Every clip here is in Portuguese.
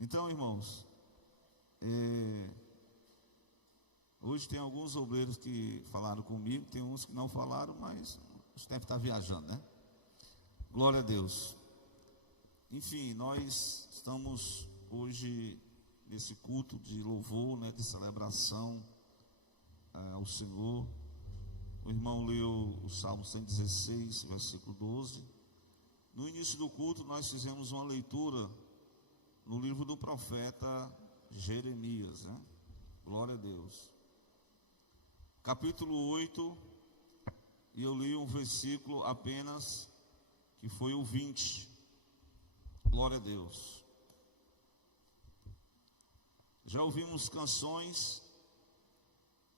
Então, irmãos, hoje tem alguns obreiros que falaram comigo, tem uns que não falaram, mas os tempos estão viajando, né? Glória a Deus. Enfim, nós estamos hoje nesse culto de louvor, né, de celebração ao Senhor. O irmão leu o Salmo 116, versículo 12. No início do culto nós fizemos uma leitura no livro do profeta Jeremias, né? Glória a Deus. Capítulo 8, e eu li um versículo apenas, que foi o 20. Glória a Deus. Já ouvimos canções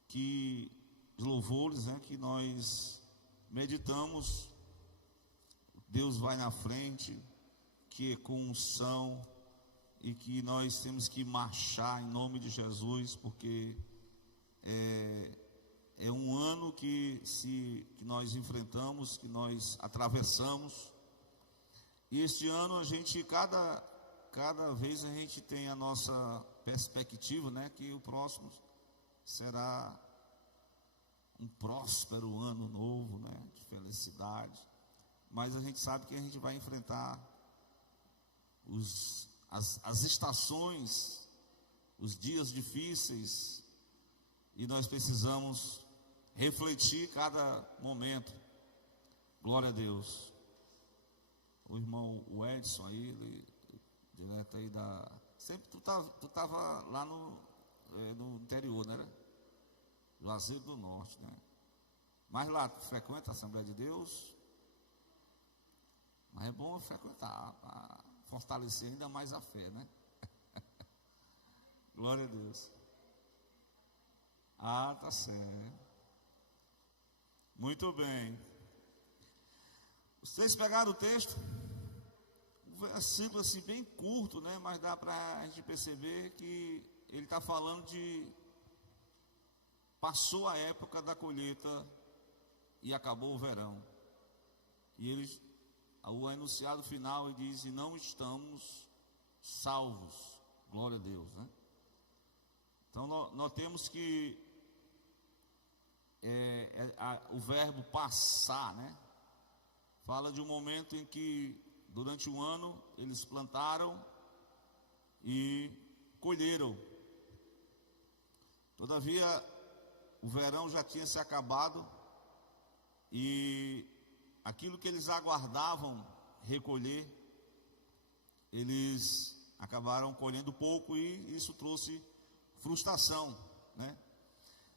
de louvores, né, que nós meditamos. Deus vai na frente, que é com unção, e que nós temos que marchar em nome de Jesus, porque é um ano que nós enfrentamos, que nós atravessamos. E este ano a gente, cada vez a gente tem a nossa perspectiva, né, que o próximo será um próspero ano novo, né, de felicidade. Mas a gente sabe que a gente vai enfrentar as estações, os dias difíceis, e nós precisamos refletir cada momento. Glória a Deus. O irmão Edson aí, ele, direto aí sempre tu tava lá no interior, né? Juazeiro do Norte, né? Mas lá tu frequenta a Assembleia de Deus. Mas é bom frequentar, para fortalecer ainda mais a fé, né? Glória a Deus. Ah, tá certo. Muito bem. Vocês pegaram o texto? Um versículo assim bem curto, né? Mas dá para a gente perceber que ele está falando de passou a época da colheita e acabou o verão. E o enunciado final diz: e não estamos salvos. Glória a Deus, né? Então nós temos que o verbo passar, né, fala de um momento em que durante um ano eles plantaram e colheram. Todavia o verão já tinha se acabado e aquilo que eles aguardavam recolher, eles acabaram colhendo pouco, e isso trouxe frustração, né?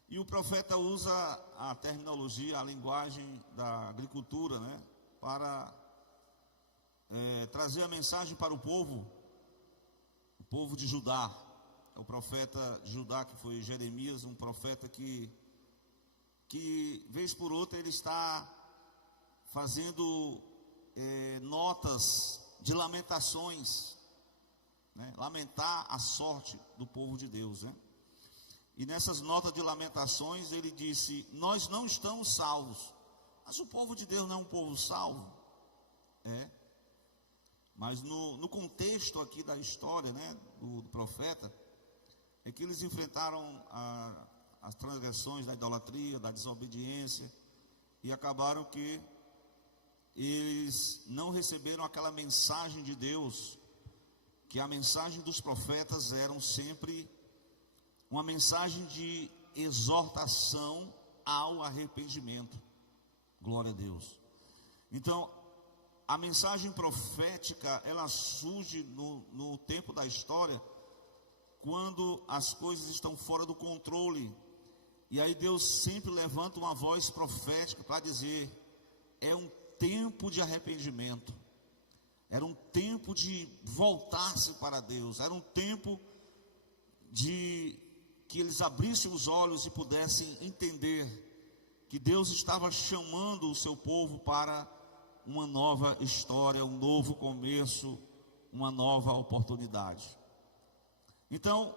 E o profeta usa a terminologia, a linguagem da agricultura, né, para trazer a mensagem para o povo de Judá. É o profeta de Judá, que foi Jeremias, um profeta que vez por outra ele está fazendo notas de lamentações, né? Lamentar a sorte do povo de Deus, né? E nessas notas de lamentações ele disse: nós não estamos salvos. Mas o povo de Deus não é um povo salvo? Mas no contexto aqui da história, né, do profeta, é que eles enfrentaram as transgressões da idolatria, da desobediência, e acabaram que eles não receberam aquela mensagem de Deus, que a mensagem dos profetas eram sempre uma mensagem de exortação ao arrependimento. Glória a Deus. Então, a mensagem profética, ela surge no tempo da história, quando as coisas estão fora do controle, e aí Deus sempre levanta uma voz profética para dizer: é um tempo de arrependimento, era um tempo de voltar-se para Deus, era um tempo de que eles abrissem os olhos e pudessem entender que Deus estava chamando o seu povo para uma nova história, um novo começo, uma nova oportunidade. Então,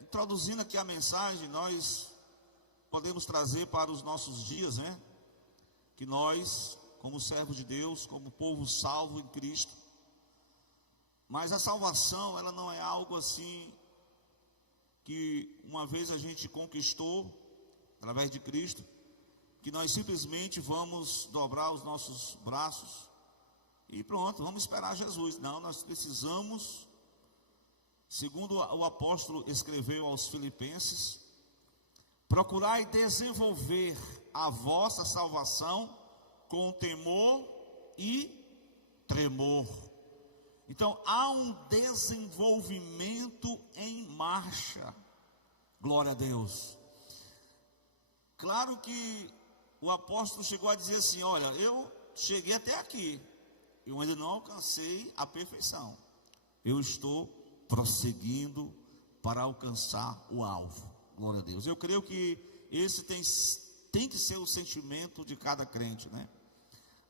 introduzindo aqui a mensagem, nós podemos trazer para os nossos dias, né, que nós, como servos de Deus, como povo salvo em Cristo, Mas a salvação, ela não é algo assim que uma vez a gente conquistou através de Cristo, que nós simplesmente vamos dobrar os nossos braços e pronto, vamos esperar Jesus. Não, nós precisamos, segundo o apóstolo escreveu aos Filipenses, procurar e desenvolver a vossa salvação com temor e tremor. Então há um desenvolvimento em marcha. Glória a Deus. Claro que o apóstolo chegou a dizer assim: olha, eu cheguei até aqui, eu ainda não alcancei a perfeição, eu estou prosseguindo para alcançar o alvo. Glória a Deus. Eu creio que esse tem que ser o sentimento de cada crente, né?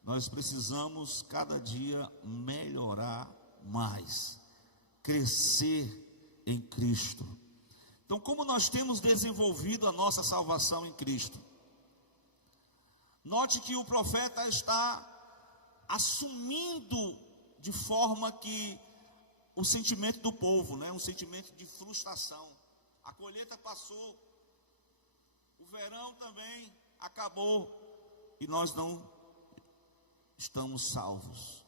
Nós precisamos cada dia melhorar mais, crescer em Cristo. Então, como nós temos desenvolvido a nossa salvação em Cristo? Note que o profeta está assumindo de forma que o sentimento do povo, né? Um sentimento de frustração. A colheita passou, o verão também acabou e nós não estamos salvos.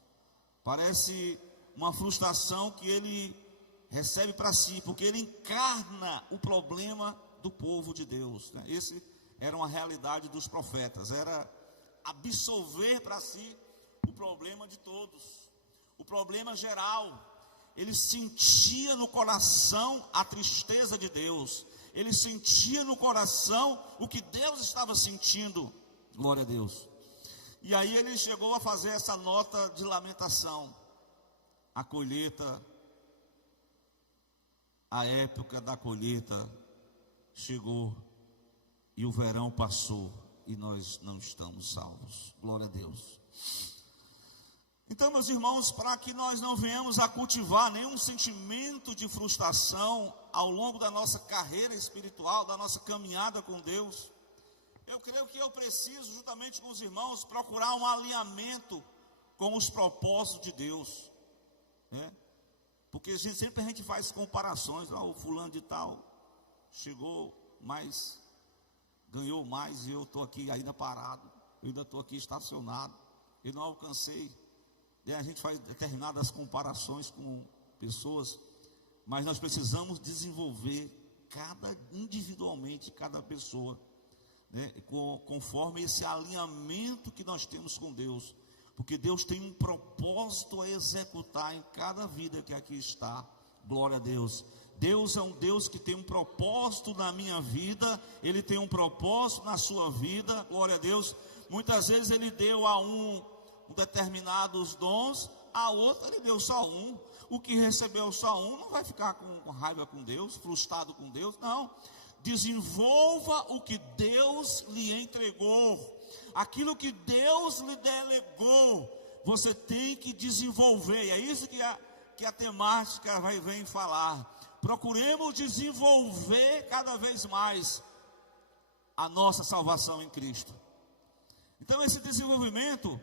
Parece uma frustração que ele recebe para si, porque ele encarna o problema do povo de Deus, né? Esse era uma realidade dos profetas, era absorver para si o problema de todos, o problema geral. Ele sentia no coração a tristeza de Deus, ele sentia no coração o que Deus estava sentindo. Glória a Deus. E aí ele chegou a fazer essa nota de lamentação. A colheita, a época da colheita chegou e o verão passou e nós não estamos salvos. Glória a Deus. Então, meus irmãos, para que nós não venhamos a cultivar nenhum sentimento de frustração ao longo da nossa carreira espiritual, da nossa caminhada com Deus, eu creio que eu preciso, juntamente com os irmãos, procurar um alinhamento com os propósitos de Deus, né? Porque sempre a gente faz comparações, o fulano de tal chegou mais, ganhou mais e eu estou aqui ainda parado, eu ainda estou aqui estacionado, eu não alcancei. E a gente faz determinadas comparações com pessoas, mas nós precisamos desenvolver individualmente cada pessoa, né, conforme esse alinhamento que nós temos com Deus, porque Deus tem um propósito a executar em cada vida que aqui está. Glória a Deus. Deus é um Deus que tem um propósito na minha vida, Ele tem um propósito na sua vida. Glória a Deus. Muitas vezes Ele deu a um determinados dons, a outro Ele deu só um. O que recebeu só um não vai ficar com raiva com Deus, frustrado com Deus, não. Desenvolva o que Deus lhe entregou, aquilo que Deus lhe delegou, você tem que desenvolver. E é isso que a temática vem falar. Procuremos desenvolver cada vez mais a nossa salvação em Cristo. Então esse desenvolvimento,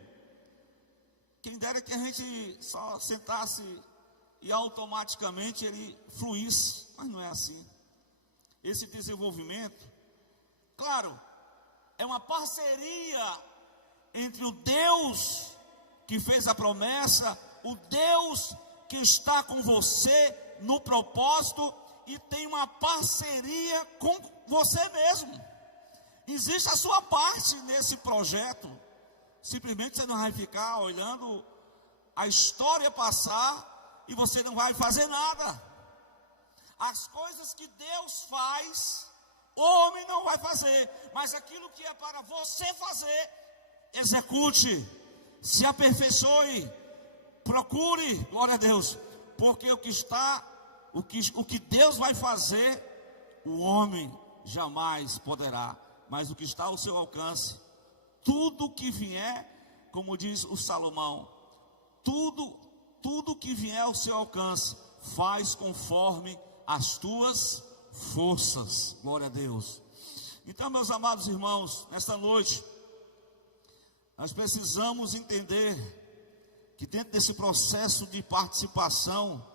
quem dera que a gente só sentasse e automaticamente ele fluísse, mas não é assim. Esse desenvolvimento, claro, é uma parceria entre o Deus que fez a promessa, o Deus que está com você no propósito, e tem uma parceria com você mesmo. Existe a sua parte nesse projeto. Simplesmente você não vai ficar olhando a história passar e você não vai fazer nada. As coisas que Deus faz, o homem não vai fazer, mas aquilo que é para você fazer, execute, se aperfeiçoe, procure, glória a Deus, porque o que Deus vai fazer, o homem jamais poderá, mas o que está ao seu alcance, tudo que vier, como diz o Salomão, tudo que vier ao seu alcance, faz conforme as tuas forças. Glória a Deus. Então, meus amados irmãos, nesta noite nós precisamos entender que dentro desse processo de participação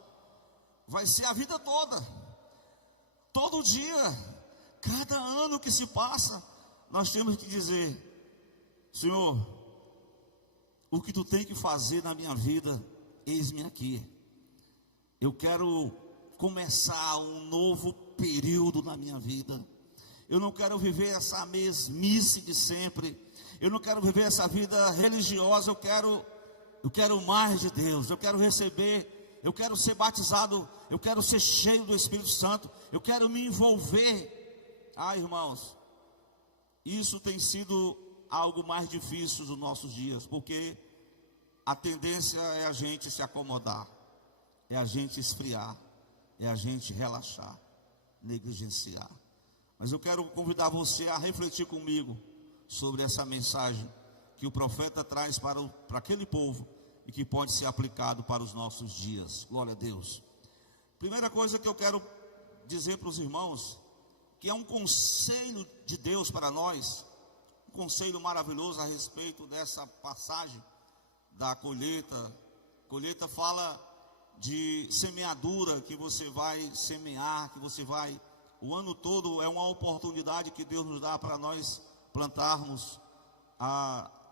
vai ser a vida toda. Todo dia, cada ano que se passa, nós temos que dizer: Senhor, o que tu tem que fazer na minha vida, eis-me aqui. Eu quero começar um novo período na minha vida. Eu não quero viver essa mesmice de sempre. Eu não quero viver essa vida religiosa. Eu quero mais de Deus. Eu quero receber. Eu quero ser batizado. Eu quero ser cheio do Espírito Santo. Eu quero me envolver. Irmãos, isso tem sido algo mais difícil nos nossos dias, porque a tendência é a gente se acomodar, é a gente esfriar, é a gente relaxar, negligenciar. Mas eu quero convidar você a refletir comigo sobre essa mensagem que o profeta traz para aquele povo e que pode ser aplicado para os nossos dias. Glória a Deus. Primeira coisa que eu quero dizer para os irmãos, que é um conselho de Deus para nós, um conselho maravilhoso a respeito dessa passagem da colheita. Colheita fala de semeadura, que você vai semear, que você vai, o ano todo é uma oportunidade que Deus nos dá para nós plantarmos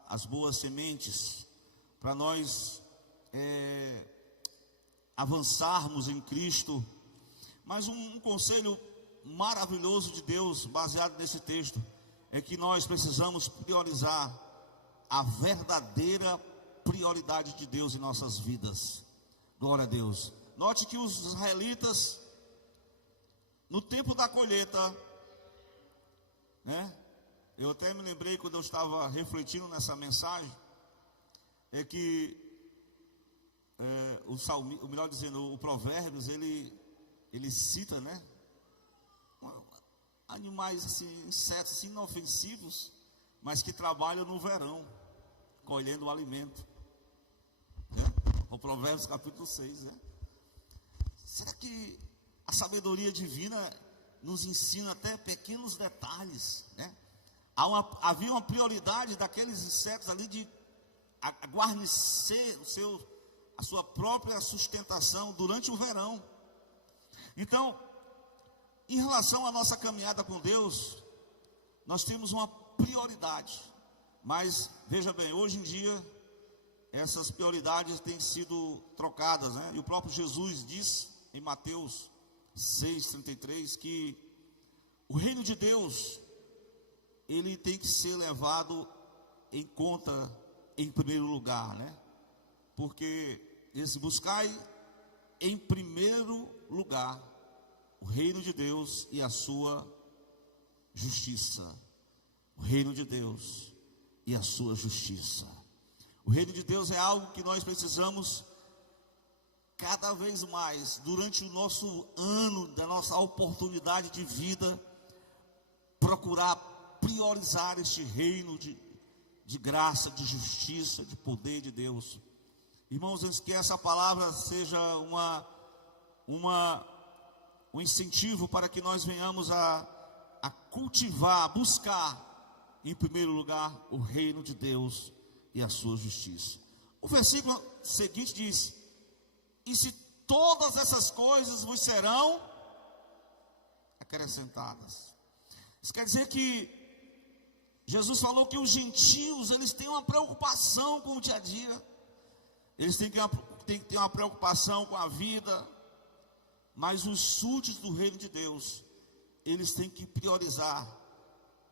as boas sementes, para nós avançarmos em Cristo. Mas um conselho maravilhoso de Deus, baseado nesse texto, é que nós precisamos priorizar a verdadeira prioridade de Deus em nossas vidas. Glória a Deus. Note que os israelitas, no tempo da colheita, eu até me lembrei quando eu estava refletindo nessa mensagem, é que o melhor dizendo, o Provérbios, ele cita, animais assim, insetos assim, inofensivos, mas que trabalham no verão, colhendo o alimento. O Provérbios capítulo 6. Será que a sabedoria divina nos ensina até pequenos detalhes, Havia uma prioridade daqueles insetos ali de guarnecer a sua própria sustentação durante o verão. Então, em relação à nossa caminhada com Deus, nós temos uma prioridade. Mas, veja bem, hoje em dia, essas prioridades têm sido trocadas, E o próprio Jesus diz em Mateus 6,33 que o reino de Deus, ele tem que ser levado em conta em primeiro lugar, Porque esse buscai em primeiro lugar o reino de Deus e a sua justiça. O reino de Deus e a sua justiça. O reino de Deus é algo que nós precisamos cada vez mais, durante o nosso ano, da nossa oportunidade de vida, procurar priorizar este reino de graça, de justiça, de poder de Deus. Irmãos, que essa palavra seja um incentivo para que nós venhamos a cultivar, a buscar, em primeiro lugar, o reino de Deus e a sua justiça. O versículo seguinte diz: e se todas essas coisas vos serão acrescentadas. Isso quer dizer que Jesus falou que os gentios, eles têm uma preocupação com o dia a dia, eles têm que ter uma preocupação com a vida, mas os súditos do reino de Deus, eles têm que priorizar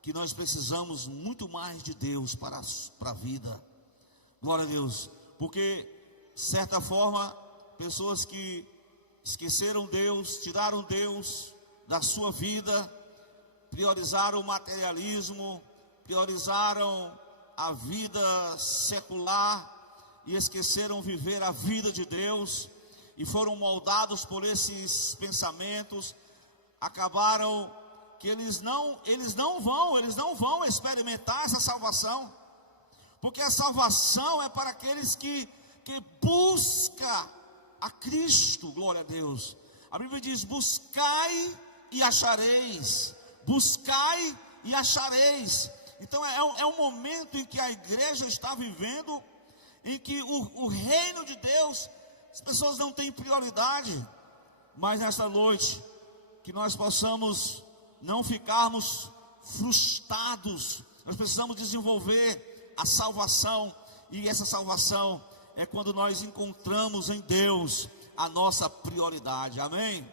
que nós precisamos muito mais de Deus para a vida. Glória a Deus. Porque, de certa forma, pessoas que esqueceram Deus, tiraram Deus da sua vida, priorizaram o materialismo, priorizaram a vida secular e esqueceram viver a vida de Deus, e foram moldados por esses pensamentos, acabaram que eles não vão experimentar essa salvação, porque a salvação é para aqueles que buscam a Cristo. Glória a Deus. A Bíblia diz: buscai e achareis, buscai e achareis. Então é um momento em que a igreja está vivendo, em que o reino de Deus, as pessoas não têm prioridade. Mas nesta noite, que nós possamos não ficarmos frustrados. Nós precisamos desenvolver a salvação, e essa salvação é quando nós encontramos em Deus a nossa prioridade. Amém?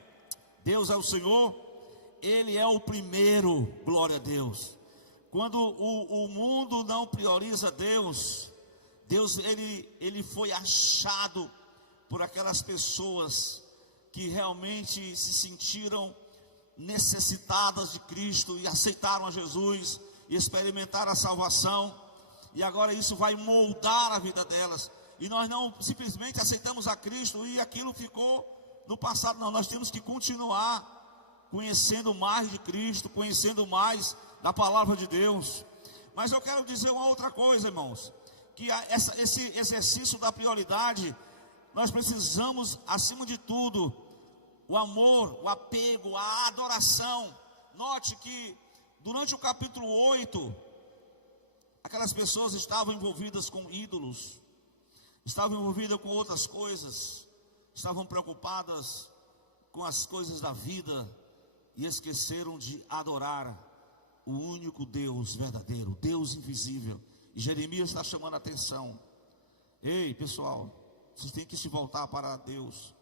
Deus é o Senhor, Ele é o primeiro, glória a Deus. Quando o mundo não prioriza Deus, ele foi achado por aquelas pessoas que realmente se sentiram necessitadas de Cristo e aceitaram a Jesus e experimentaram a salvação, e agora isso vai moldar a vida delas. E nós não simplesmente aceitamos a Cristo e aquilo ficou no passado. Não, nós temos que continuar conhecendo mais de Cristo, conhecendo mais da palavra de Deus. Mas eu quero dizer uma outra coisa, irmãos, que esse exercício da prioridade, nós precisamos, acima de tudo, o amor, o apego, a adoração. Note que durante o capítulo 8, aquelas pessoas estavam envolvidas com ídolos, estavam envolvidas com outras coisas, estavam preocupadas com as coisas da vida e esqueceram de adorar o único Deus verdadeiro, Deus invisível. E Jeremias está chamando a atenção: ei, pessoal, vocês têm que se voltar para Deus.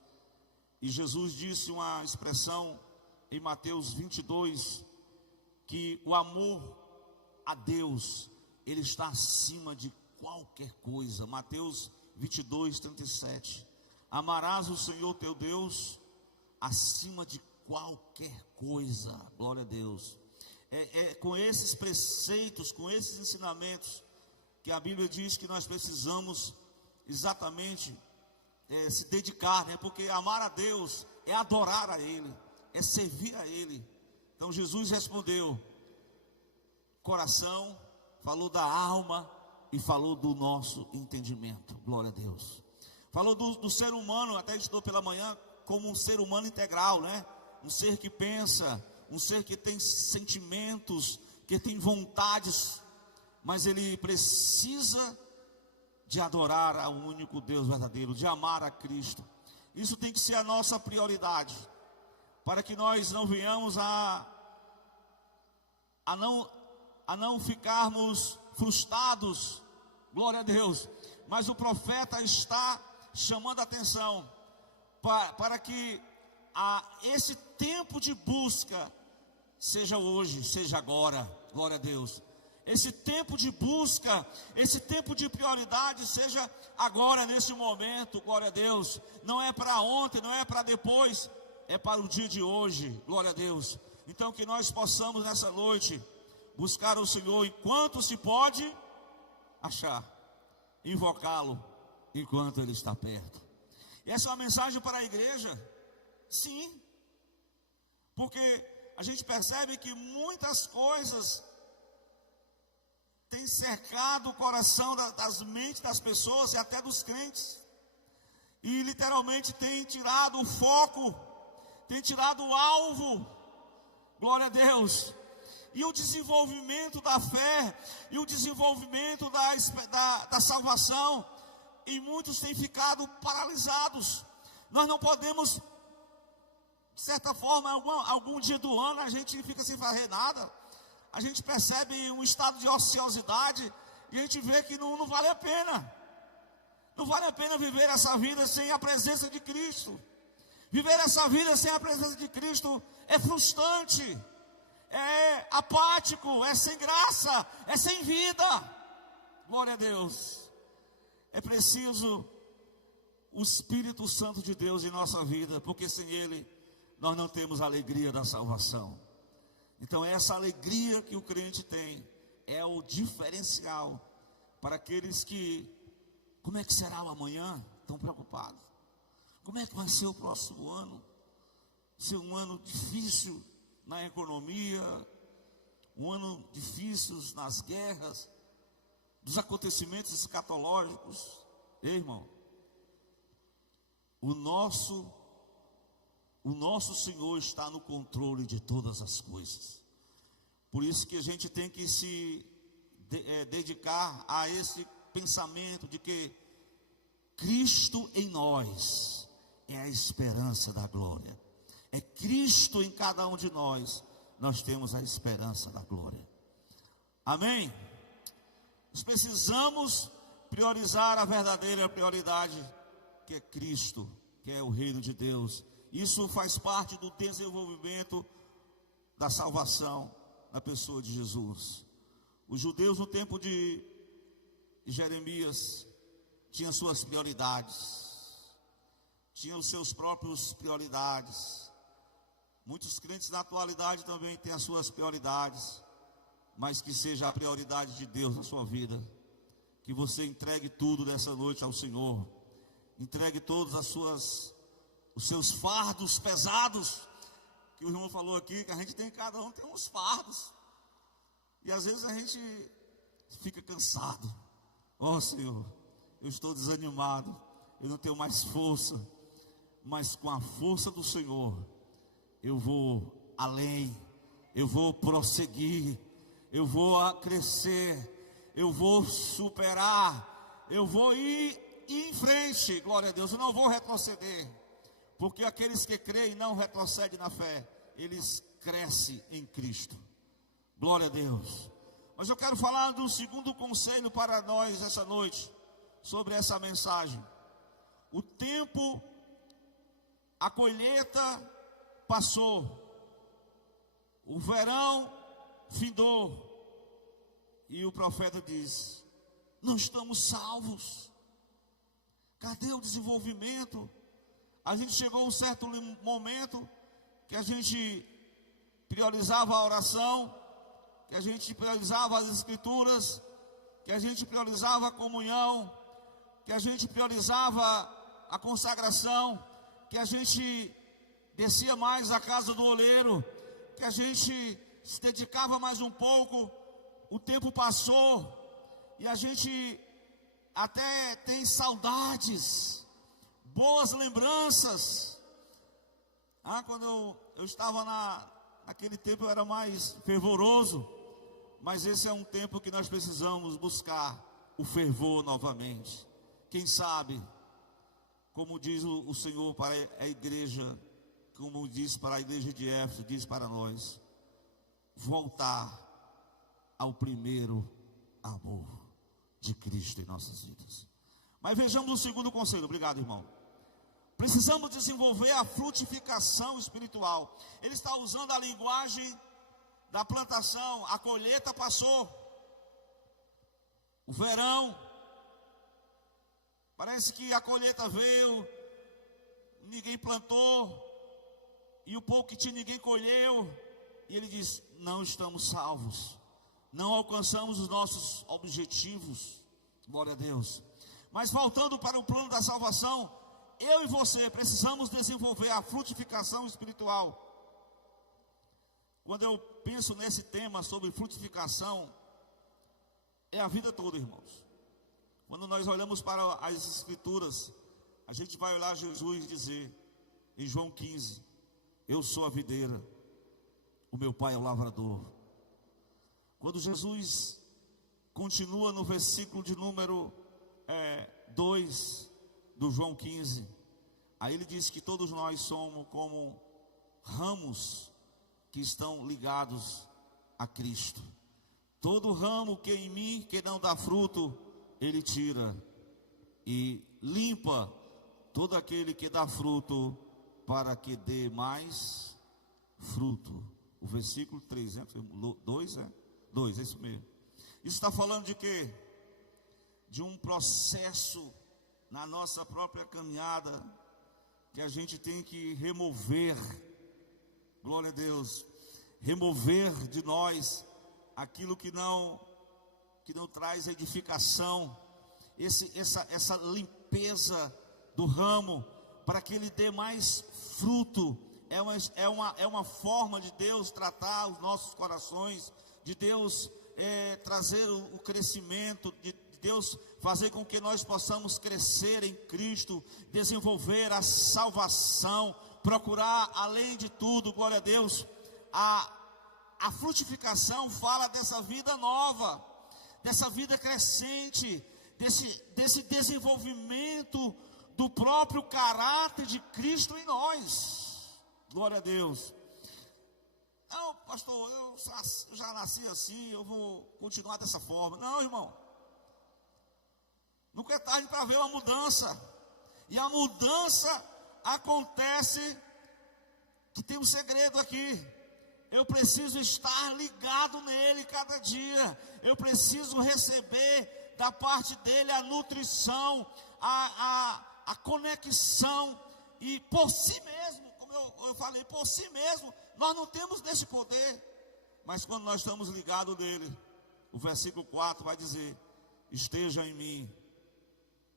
E Jesus disse uma expressão em Mateus 22, que o amor a Deus, ele está acima de qualquer coisa. Mateus 22, 37. Amarás o Senhor teu Deus acima de qualquer coisa. Glória a Deus. É com esses preceitos, com esses ensinamentos, que a Bíblia diz que nós precisamos exatamente se dedicar, né? Porque amar a Deus é adorar a Ele, é servir a Ele. Então Jesus respondeu: coração, falou da alma e falou do nosso entendimento. Glória a Deus. Falou do ser humano, até estudou pela manhã, como um ser humano integral, né? Um ser que pensa, um ser que tem sentimentos, que tem vontades, mas ele precisa de adorar ao único Deus verdadeiro, de amar a Cristo. Isso tem que ser a nossa prioridade, para que nós não venhamos a não ficarmos frustrados. Glória a Deus. Mas o profeta está chamando a atenção para que esse tempo de busca seja hoje, seja agora. Glória a Deus. Esse tempo de busca, esse tempo de prioridade seja agora, nesse momento. Glória a Deus. Não é para ontem, não é para depois, é para o dia de hoje. Glória a Deus. Então que nós possamos nessa noite buscar o Senhor enquanto se pode achar, invocá-lo enquanto Ele está perto. E essa é uma mensagem para a igreja? Sim, porque a gente percebe que muitas coisas têm cercado o coração das mentes das pessoas e até dos crentes, e literalmente tem tirado o foco, tem tirado o alvo. Glória a Deus. E o desenvolvimento da fé, e o desenvolvimento da salvação, e muitos têm ficado paralisados. Nós não podemos, de certa forma, algum dia do ano a gente fica sem fazer nada, a gente percebe um estado de ociosidade, e a gente vê que não vale a pena. Não vale a pena viver essa vida sem a presença de Cristo. Viver essa vida sem a presença de Cristo é frustrante, é apático, é sem graça, é sem vida. Glória a Deus. É preciso o Espírito Santo de Deus em nossa vida, porque sem Ele nós não temos a alegria da salvação. Então essa alegria que o crente tem é o diferencial para aqueles que, como é que será o amanhã? Estão preocupados. Como é que vai ser o próximo ano? Ser um ano difícil na economia, um ano difícil nas guerras, dos acontecimentos escatológicos. Ei, irmão, o nosso Senhor está no controle de todas as coisas. Por isso que a gente tem que se dedicar a esse pensamento de que Cristo em nós é a esperança da glória. é Cristo em cada um de nós, nós temos a esperança da glória. Amém? Nós precisamos priorizar a verdadeira prioridade, que é Cristo, que é o reino de Deus. Isso faz parte do desenvolvimento da salvação na pessoa de Jesus. Os judeus no tempo de Jeremias tinham suas prioridades, tinham seus próprios prioridades. Muitos crentes na atualidade também têm as suas prioridades, mas que seja a prioridade de Deus na sua vida. Que você entregue tudo dessa noite ao Senhor. Entregue todos os seus fardos pesados, que o irmão falou aqui, que a gente tem, cada um tem uns fardos. E às vezes a gente fica cansado. Oh Senhor, eu estou desanimado, eu não tenho mais força. Mas com a força do Senhor, eu vou além, eu vou prosseguir, eu vou crescer, eu vou superar, eu vou ir em frente, glória a Deus, eu não vou retroceder, porque aqueles que creem não retrocedem na fé, eles crescem em Cristo, glória a Deus. Mas eu quero falar do segundo conselho para nós essa noite, sobre essa mensagem. O tempo, a colheita passou, o verão findou, e o profeta diz: não estamos salvos. Cadê o desenvolvimento? A gente chegou a um certo momento que a gente priorizava a oração, que a gente priorizava as escrituras, que a gente priorizava a comunhão, que a gente priorizava a consagração, que a gente descia mais à casa do oleiro, que a gente se dedicava mais um pouco. O tempo passou e a gente até tem saudades, boas lembranças. Quando eu estava naquele tempo eu era mais fervoroso, mas esse é um tempo que nós precisamos buscar o fervor novamente. Quem sabe, como diz o Senhor para a igreja, como diz para a igreja de Éfeso, diz para nós, voltar ao primeiro amor de Cristo em nossas vidas. Mas vejamos o segundo conselho. Obrigado, irmão. Precisamos desenvolver a frutificação espiritual. Ele está usando a linguagem da plantação. A colheita passou, o verão, parece que a colheita veio, ninguém plantou, e o pouco que tinha ninguém colheu, e ele diz: não estamos salvos, não alcançamos os nossos objetivos, glória a Deus. Mas voltando para o plano da salvação, eu e você precisamos desenvolver a frutificação espiritual. Quando eu penso nesse tema sobre frutificação, é a vida toda, irmãos. Quando nós olhamos para as escrituras, a gente vai olhar Jesus dizer em João 15: eu sou a videira, o meu pai é o lavrador. Quando Jesus continua no versículo de número 2 do João 15, aí ele diz que todos nós somos como ramos que estão ligados a Cristo. Todo ramo que em mim, que não dá fruto, ele tira e limpa todo aquele que dá fruto, para que dê mais fruto. O versículo 3, 2, 2, é isso mesmo. Isso está falando de quê? De um processo na nossa própria caminhada, que a gente tem que remover, glória a Deus, remover de nós aquilo que não traz edificação, essa limpeza do ramo, para que ele dê mais fruto. É uma forma de Deus tratar os nossos corações, de Deus trazer o crescimento, de Deus fazer com que nós possamos crescer em Cristo, desenvolver a salvação, procurar além de tudo, glória a Deus, a frutificação fala dessa vida nova, dessa vida crescente, desse desenvolvimento do próprio caráter de Cristo em nós. Glória a Deus. Não, pastor, eu já nasci assim, eu vou continuar dessa forma. Não, irmão. Nunca é tarde para ver uma mudança. E a mudança acontece, que tem um segredo aqui. Eu preciso estar ligado nele cada dia. Eu preciso receber da parte dele a nutrição, a conexão. E por si mesmo, como eu falei, por si mesmo, nós não temos desse poder. Mas quando nós estamos ligados nele, o versículo 4 vai dizer: esteja em mim,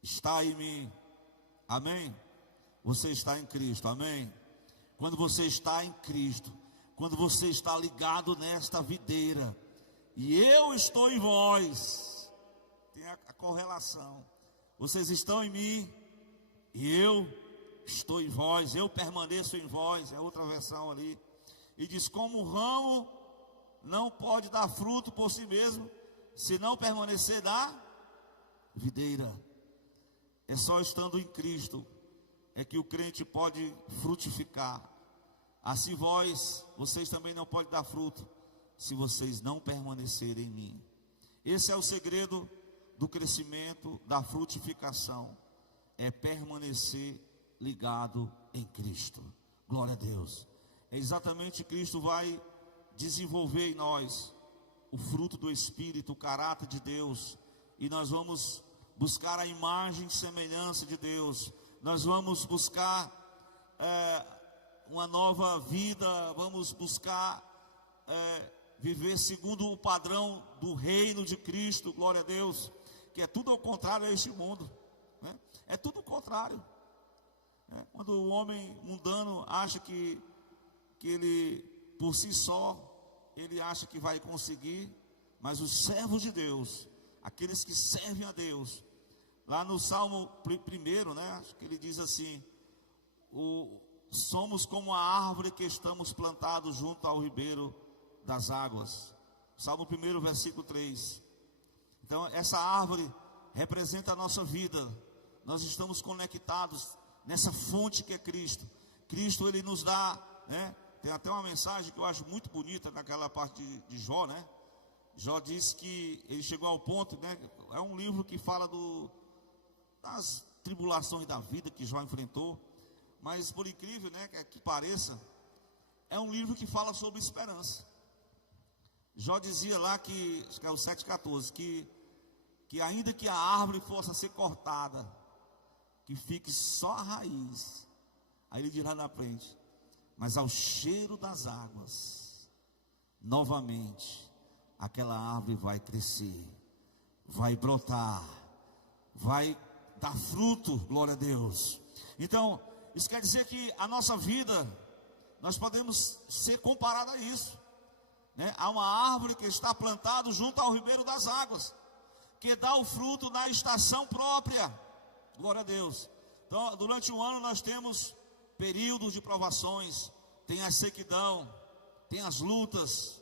está em mim. Amém? Você está em Cristo, amém? Quando você está em Cristo, quando você está ligado nesta videira, e eu estou em vós, tem a correlação. Vocês estão em mim, e eu estou em vós, eu permaneço em vós, é outra versão ali. E diz: como o ramo não pode dar fruto por si mesmo, se não permanecer na videira. É só estando em Cristo é que o crente pode frutificar. Assim vocês também não podem dar fruto, se vocês não permanecerem em mim. Esse é o segredo do crescimento, da frutificação, é permanecer ligado em Cristo. Glória a Deus. É exatamente, Cristo vai desenvolver em nós o fruto do Espírito, o caráter de Deus, e nós vamos buscar a imagem e semelhança de Deus. Nós vamos buscar uma nova vida, vamos buscar viver segundo o padrão do reino de Cristo, glória a Deus, que é tudo ao contrário a este mundo, né? É tudo o contrário. Quando o homem mundano acha que ele, por si só, ele acha que vai conseguir, mas os servos de Deus, aqueles que servem a Deus, lá no Salmo 1, né, acho que ele diz assim: somos como a árvore que estamos plantados junto ao ribeiro das águas. Salmo 1, versículo 3. Então essa árvore representa a nossa vida. Nós estamos conectados nessa fonte que é Cristo. Cristo, ele nos dá, né? Tem até uma mensagem que eu acho muito bonita naquela parte de Jó, né? Jó diz que ele chegou ao ponto, né? É um livro que fala das tribulações da vida que Jó enfrentou, mas por incrível, né, que pareça, é um livro que fala sobre esperança. Jó dizia lá que, acho que é o 7,14, que ainda que a árvore fosse a ser cortada, que fique só a raiz, aí ele dirá na frente: mas ao cheiro das águas, novamente, aquela árvore vai crescer, vai brotar, vai dar fruto, glória a Deus. Então, isso quer dizer que a nossa vida, nós podemos ser comparados a isso, né? Há uma árvore que está plantada junto ao ribeiro das águas, que dá o fruto na estação própria, glória a Deus. Então, durante o ano nós temos períodos de provações, tem a sequidão, tem as lutas,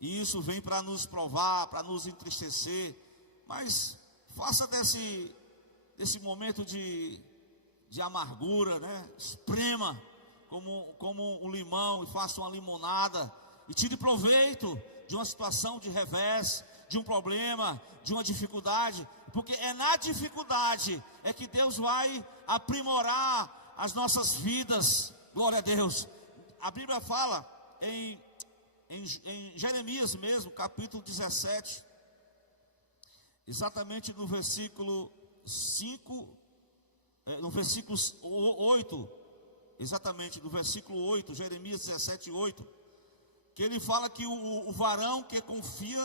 e isso vem para nos provar, para nos entristecer, mas faça desse momento de amargura, né? Esprema como um limão e faça uma limonada, e tire proveito de uma situação de revés, de um problema, de uma dificuldade, porque é na dificuldade é que Deus vai aprimorar as nossas vidas, glória a Deus. A Bíblia fala em Jeremias mesmo, capítulo 17, exatamente no versículo 5, no versículo 8, exatamente no versículo 8, Jeremias 17, 8, que ele fala que o varão que confia,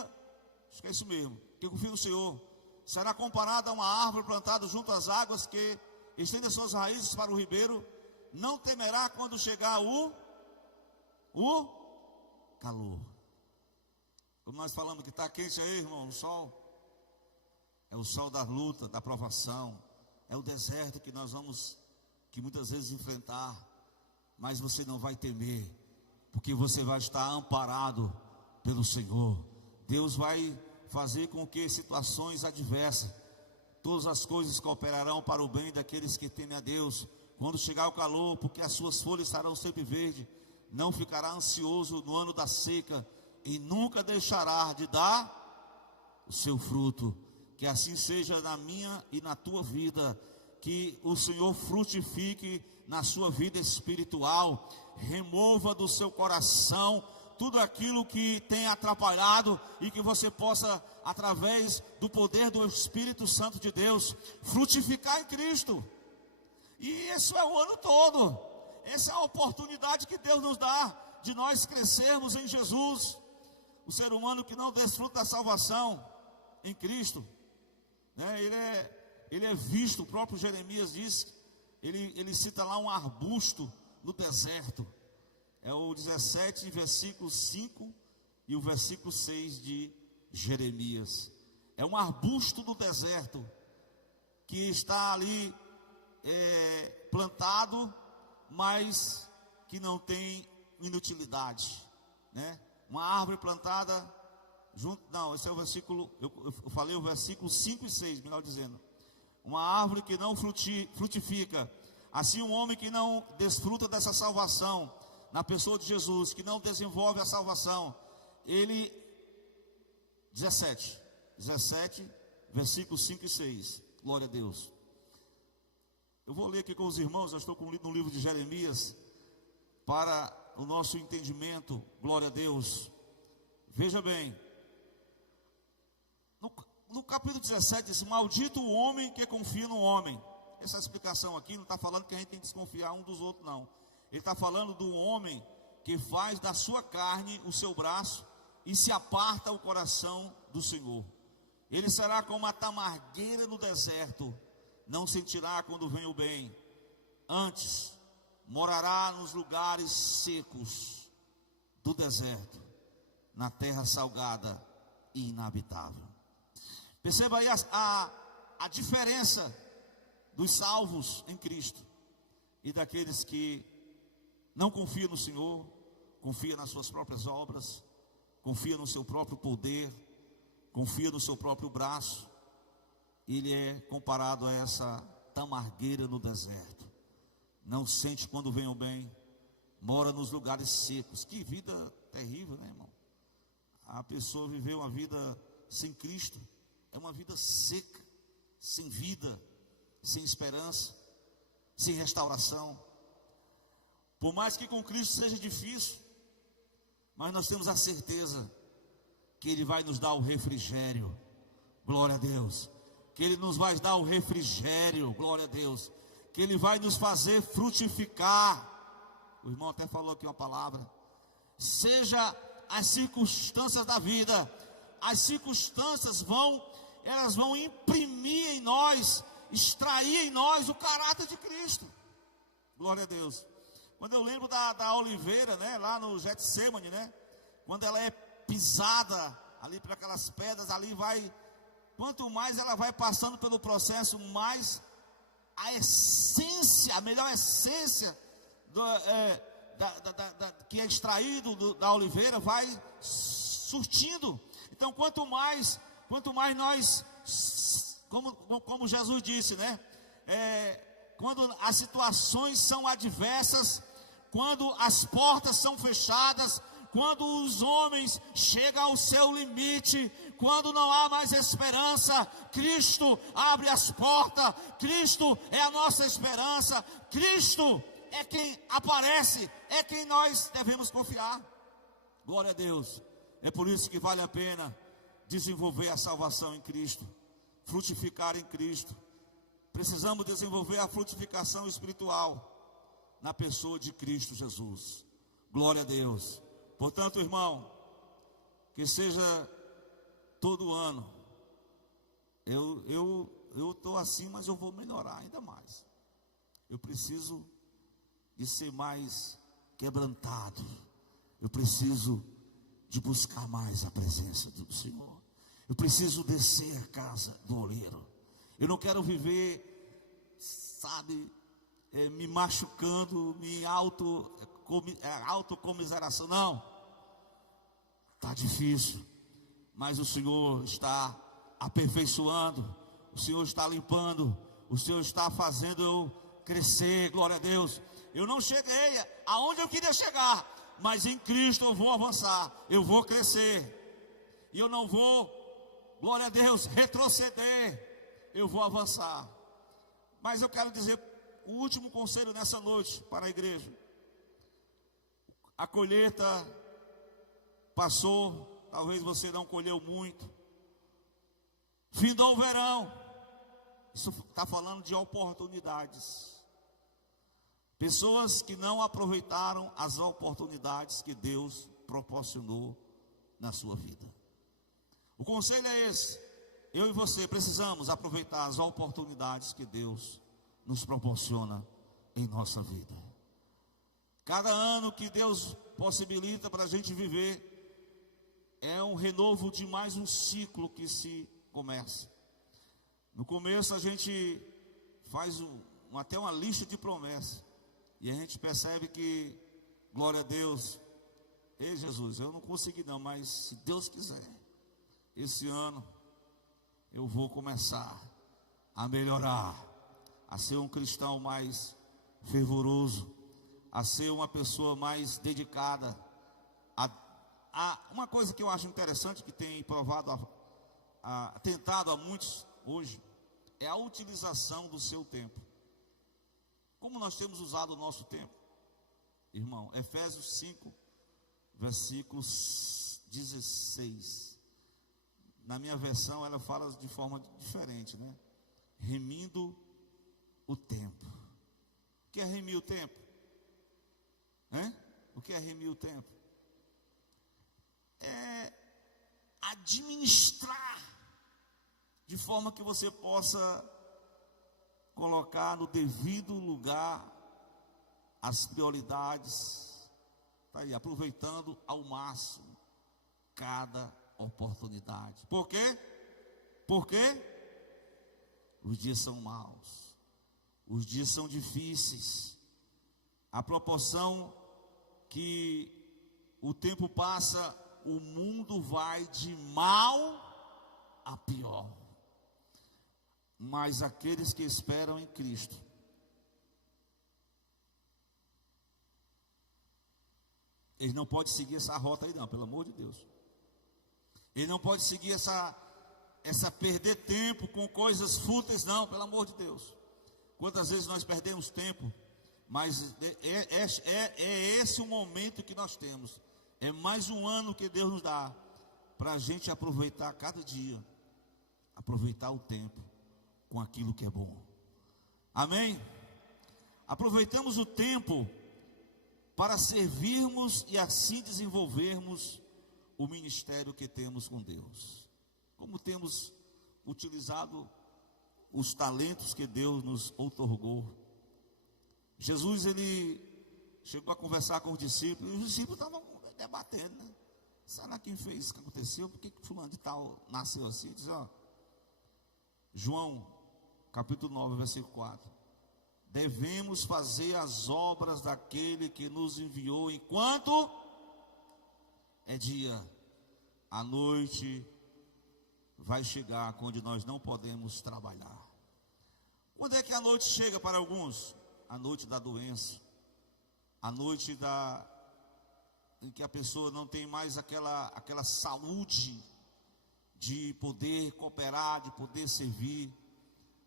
acho que é isso mesmo, que confia no Senhor, será comparado a uma árvore plantada junto às águas, que estende as suas raízes para o ribeiro, não temerá quando chegar o calor. Como nós falamos que está quente aí, irmão, o sol, é o sol da luta, da provação, é o deserto que nós vamos, que muitas vezes enfrentar, mas você não vai temer, porque você vai estar amparado pelo Senhor. Deus vai fazer com que situações adversas, todas as coisas cooperarão para o bem daqueles que temem a Deus, quando chegar o calor, porque as suas folhas estarão sempre verdes. Não ficará ansioso no ano da seca, e nunca deixará de dar o seu fruto. Que assim seja na minha e na tua vida, que o Senhor frutifique na sua vida espiritual, remova do seu coração tudo aquilo que tem atrapalhado, e que você possa, através do poder do Espírito Santo de Deus, frutificar em Cristo. E isso é o ano todo, essa é a oportunidade que Deus nos dá, de nós crescermos em Jesus. O ser humano que não desfruta da salvação em Cristo, né, ele é visto, o próprio Jeremias diz, ele cita lá um arbusto no deserto. É o 17, versículo 5 e o versículo 6 de Jeremias. É um arbusto no deserto, que está ali plantado, mas que não tem inutilidade, né? Uma árvore plantada junto, não, esse é o versículo, eu falei o versículo 5 e 6, melhor dizendo. Uma árvore que não frutifica. Assim, um homem que não desfruta dessa salvação, na pessoa de Jesus, que não desenvolve a salvação, ele, 17, versículos 5 e 6, glória a Deus. Eu vou ler aqui com os irmãos, eu estou no livro de Jeremias, para o nosso entendimento, glória a Deus. Veja bem, no capítulo 17 diz: maldito o homem que confia no homem. Essa explicação aqui não está falando que a gente tem que desconfiar um dos outros, não. Ele está falando do homem que faz da sua carne o seu braço e se aparta o coração do Senhor. Ele será como a tamargueira no deserto, não sentirá quando vem o bem. Antes, morará nos lugares secos do deserto, na terra salgada e inabitável. Perceba aí a diferença dos salvos em Cristo e daqueles que não confiam no Senhor, confia nas suas próprias obras, confia no seu próprio poder, confia no seu próprio braço. Ele é comparado a essa tamargueira no deserto. Não sente quando vem o bem, mora nos lugares secos. Que vida terrível, né, irmão? A pessoa viveu uma vida sem Cristo, é uma vida seca, sem vida, sem esperança, sem restauração. Por mais que com Cristo seja difícil, mas nós temos a certeza que Ele vai nos dar o refrigério, glória a Deus, que Ele nos vai dar o refrigério, glória a Deus, que Ele vai nos fazer frutificar. O irmão até falou aqui uma palavra, seja as circunstâncias da vida, as circunstâncias elas vão imprimir em nós, extrair em nós o caráter de Cristo, glória a Deus. Quando eu lembro da oliveira, né, lá no Getsemane, né, quando ela é pisada ali por aquelas pedras, ali vai, quanto mais ela vai passando pelo processo, mais a essência, a melhor essência que é extraído da oliveira vai surtindo. Então quanto mais nós, como Jesus disse, né, quando as situações são adversas, quando as portas são fechadas, quando os homens chegam ao seu limite, quando não há mais esperança, Cristo abre as portas. Cristo é a nossa esperança, Cristo é quem aparece, é quem nós devemos confiar. Glória a Deus. É por isso que vale a pena desenvolver a salvação em Cristo, frutificar em Cristo. Precisamos desenvolver a frutificação espiritual na pessoa de Cristo Jesus. Glória a Deus. Portanto, irmão, que seja todo ano. Eu estou assim, mas eu vou melhorar ainda mais. Eu preciso de ser mais quebrantado. Eu preciso de buscar mais a presença do Senhor. Eu preciso descer a casa do oleiro. Eu não quero viver, sabe, me machucando, me autocomiseração. Não, está difícil, mas o Senhor está aperfeiçoando, o Senhor está limpando, o Senhor está fazendo eu crescer, glória a Deus. Eu não cheguei aonde eu queria chegar, mas em Cristo eu vou avançar, eu vou crescer. E eu não vou, glória a Deus, retroceder, eu vou avançar. Mas eu quero dizer o último conselho nessa noite para a igreja. A colheita passou, talvez você não colheu muito. Findou o verão. Isso está falando de oportunidades. Pessoas que não aproveitaram as oportunidades que Deus proporcionou na sua vida. O conselho é esse: eu e você precisamos aproveitar as oportunidades que Deus nos proporciona em nossa vida. Cada ano que Deus possibilita para a gente viver é um renovo de mais um ciclo que se começa. No começo a gente faz até uma lista de promessas. E a gente percebe que, glória a Deus, ei Jesus, eu não consegui não, mas se Deus quiser, esse ano eu vou começar a melhorar, a ser um cristão mais fervoroso, a ser uma pessoa mais dedicada. Uma coisa que eu acho interessante, que tem tentado a muitos hoje, é a utilização do seu tempo. Como nós temos usado o nosso tempo, irmão? Efésios 5, versículos 16. Na minha versão ela fala de forma diferente, né? Remindo o tempo. O que é remir o tempo? O que é remir o tempo? É administrar de forma que você possa colocar no devido lugar as prioridades, tá aí, aproveitando ao máximo cada oportunidade. Por quê? Porque os dias são maus, os dias são difíceis. A proporção que o tempo passa, o mundo vai de mal a pior. Mas aqueles que esperam em Cristo, eles não podem seguir essa rota aí não, pelo amor de Deus. Ele não pode seguir essa perder tempo com coisas fúteis não, pelo amor de Deus. Quantas vezes nós perdemos tempo, mas é esse o momento que nós temos. É mais um ano que Deus nos dá para a gente aproveitar cada dia, aproveitar o tempo com aquilo que é bom. Amém? Aproveitamos o tempo para servirmos e assim desenvolvermos o ministério que temos com Deus. Como temos utilizado os talentos que Deus nos outorgou. Jesus, ele chegou a conversar com os discípulos, e os discípulos estavam debatendo, né? Será quem fez isso que aconteceu? Por que fulano de tal nasceu assim? Diz, João, capítulo 9, versículo 4. Devemos fazer as obras daquele que nos enviou enquanto é dia. A noite vai chegar quando nós não podemos trabalhar. Quando é que a noite chega para alguns? A noite da doença, a noite em que a pessoa não tem mais aquela saúde de poder cooperar, de poder servir.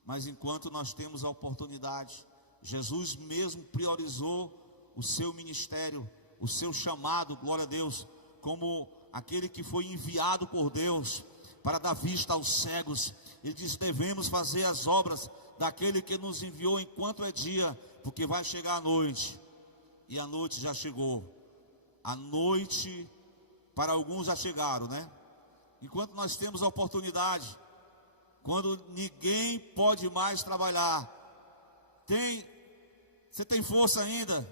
Mas enquanto nós temos a oportunidade, Jesus mesmo priorizou o seu ministério, o seu chamado, glória a Deus, como aquele que foi enviado por Deus para dar vista aos cegos. Ele diz: devemos fazer as obras daquele que nos enviou enquanto é dia, porque vai chegar a noite. E a noite já chegou. A noite, para alguns já chegaram, né? Enquanto nós temos a oportunidade, quando ninguém pode mais trabalhar, você tem força ainda,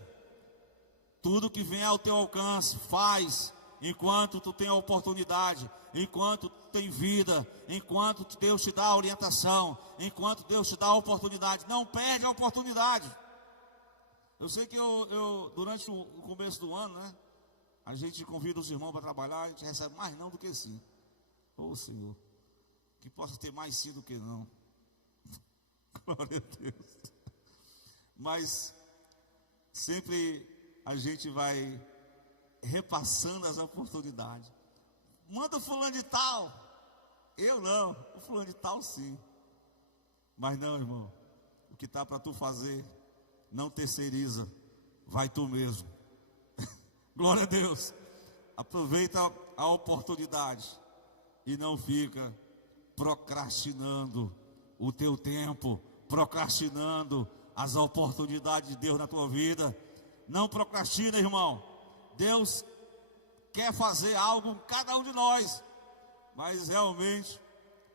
tudo que vem ao teu alcance, faz, enquanto tu tem a oportunidade, enquanto tu tem vida, enquanto Deus te dá a orientação, enquanto Deus te dá a oportunidade, não perde a oportunidade. Eu sei que eu durante o começo do ano, né, a gente convida os irmãos para trabalhar, a gente recebe mais não do que sim. Ô Senhor, que possa ter mais sim do que não. Glória a Deus. Mas sempre a gente vai repassando as oportunidades. Manda o fulano de tal. Eu não, o fulano de tal sim. Mas não, irmão, o que está para tu fazer, não terceiriza, vai tu mesmo. Glória a Deus. Aproveita a oportunidade e não fica procrastinando o teu tempo, procrastinando as oportunidades de Deus na tua vida. Não procrastina, irmão. Deus quer fazer algo com cada um de nós, mas realmente,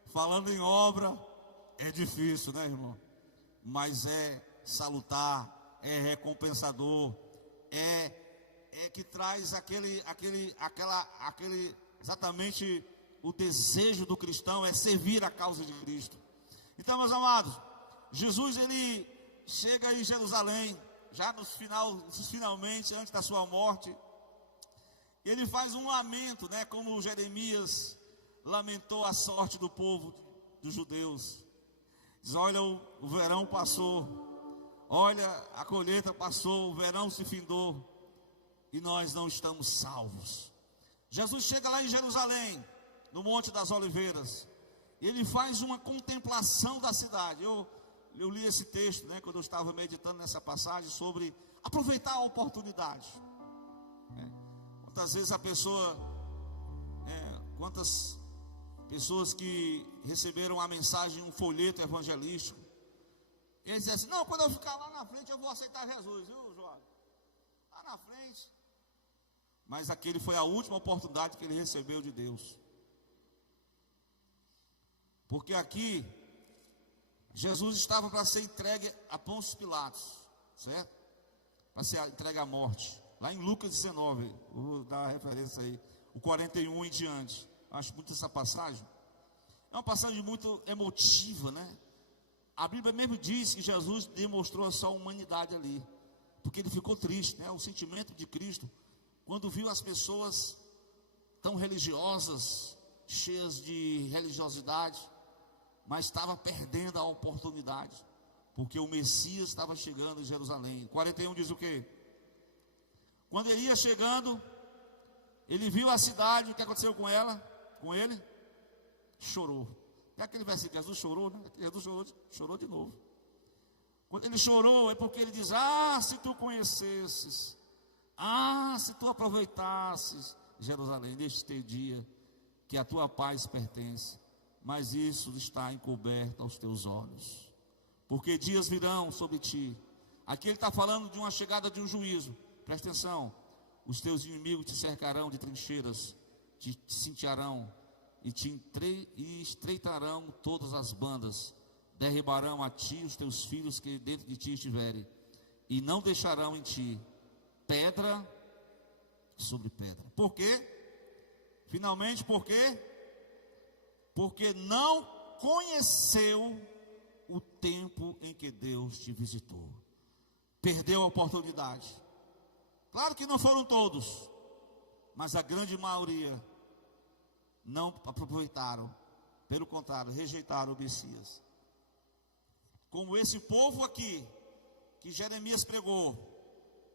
falando em obra, é difícil, né, irmão? Mas é salutar, é recompensador, é que traz exatamente o desejo do cristão é servir a causa de Cristo. Então, meus amados, Jesus ele chega em Jerusalém, já finalmente, antes da sua morte. Ele faz um lamento, né, como Jeremias lamentou a sorte do povo dos judeus. Diz: olha, o verão passou, olha, a colheita passou, o verão se findou e nós não estamos salvos. Jesus chega lá em Jerusalém, no Monte das Oliveiras, e ele faz uma contemplação da cidade. Eu li esse texto, né, quando eu estava meditando nessa passagem, sobre aproveitar a oportunidade. Quantas vezes quantas pessoas que receberam a mensagem, um folheto evangelístico, eles dizem assim: não, quando eu ficar lá na frente eu vou aceitar Jesus, viu, João? Lá na frente. Mas aquele foi a última oportunidade que ele recebeu de Deus. Porque aqui Jesus estava para ser entregue a Pôncio Pilatos, certo? Para ser entregue à morte. Lá em Lucas 19, vou dar a referência aí, o 41 em diante. Acho muito essa passagem. É uma passagem muito emotiva, né? A Bíblia mesmo diz que Jesus demonstrou a sua humanidade ali, porque ele ficou triste, né? O sentimento de Cristo, quando viu as pessoas tão religiosas, cheias de religiosidade, mas estava perdendo a oportunidade, porque o Messias estava chegando em Jerusalém. 41 diz o quê? Quando ele ia chegando, ele viu a cidade. O que aconteceu com ela? Com ele? Chorou. É aquele versículo que Jesus chorou, né? Jesus chorou de novo. Quando ele chorou é porque ele diz: ah, se tu conhecesses, ah, se tu aproveitasses Jerusalém neste teu dia, que a tua paz pertence, mas isso está encoberto aos teus olhos, porque dias virão sobre ti. Aqui ele está falando de uma chegada de um juízo. Presta atenção: os teus inimigos te cercarão de trincheiras, te cintearão e te estreitarão todas as bandas, derribarão a ti os teus filhos que dentro de ti estiverem, e não deixarão em ti pedra sobre pedra. Por quê? Finalmente, por quê? Porque não conheceu o tempo em que Deus te visitou. Perdeu a oportunidade. Claro que não foram todos, mas a grande maioria não aproveitaram. Pelo contrário, rejeitaram o Messias. Como esse povo aqui, que Jeremias pregou,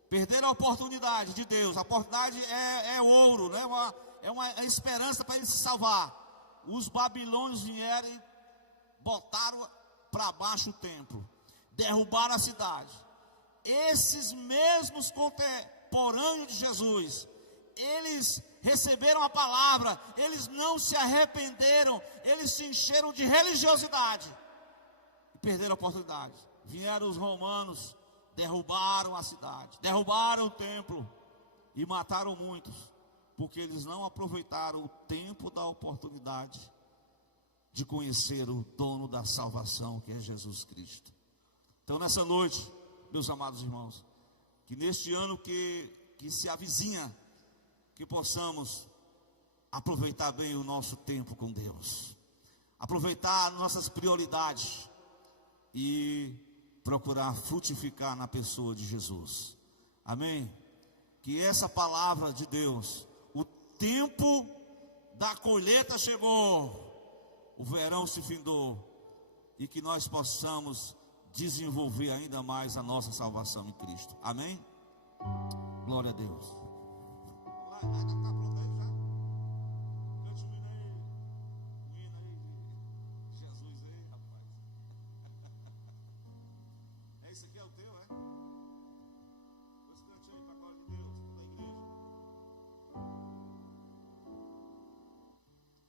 perderam a oportunidade de Deus. A oportunidade é ouro, né? É uma esperança para ele se salvar. Os babilônios vieram e botaram para baixo o templo, derrubaram a cidade. Esses mesmos contemporâneos de Jesus, eles receberam a palavra, eles não se arrependeram, eles se encheram de religiosidade e perderam a oportunidade. Vieram os romanos, derrubaram a cidade, derrubaram o templo e mataram muitos, porque eles não aproveitaram o tempo da oportunidade de conhecer o dono da salvação, que é Jesus Cristo. Então, nessa noite, meus amados irmãos, que neste ano que se avizinha, que possamos aproveitar bem o nosso tempo com Deus, aproveitar nossas prioridades e procurar frutificar na pessoa de Jesus. Amém? Que essa palavra de Deus, o tempo da colheita chegou, o verão se findou, e que nós possamos desenvolver ainda mais a nossa salvação em Cristo. Amém? Glória a Deus. Está pronto aí já? Cante o hino aí de Jesus aí, rapaz. Esse aqui é o teu, é?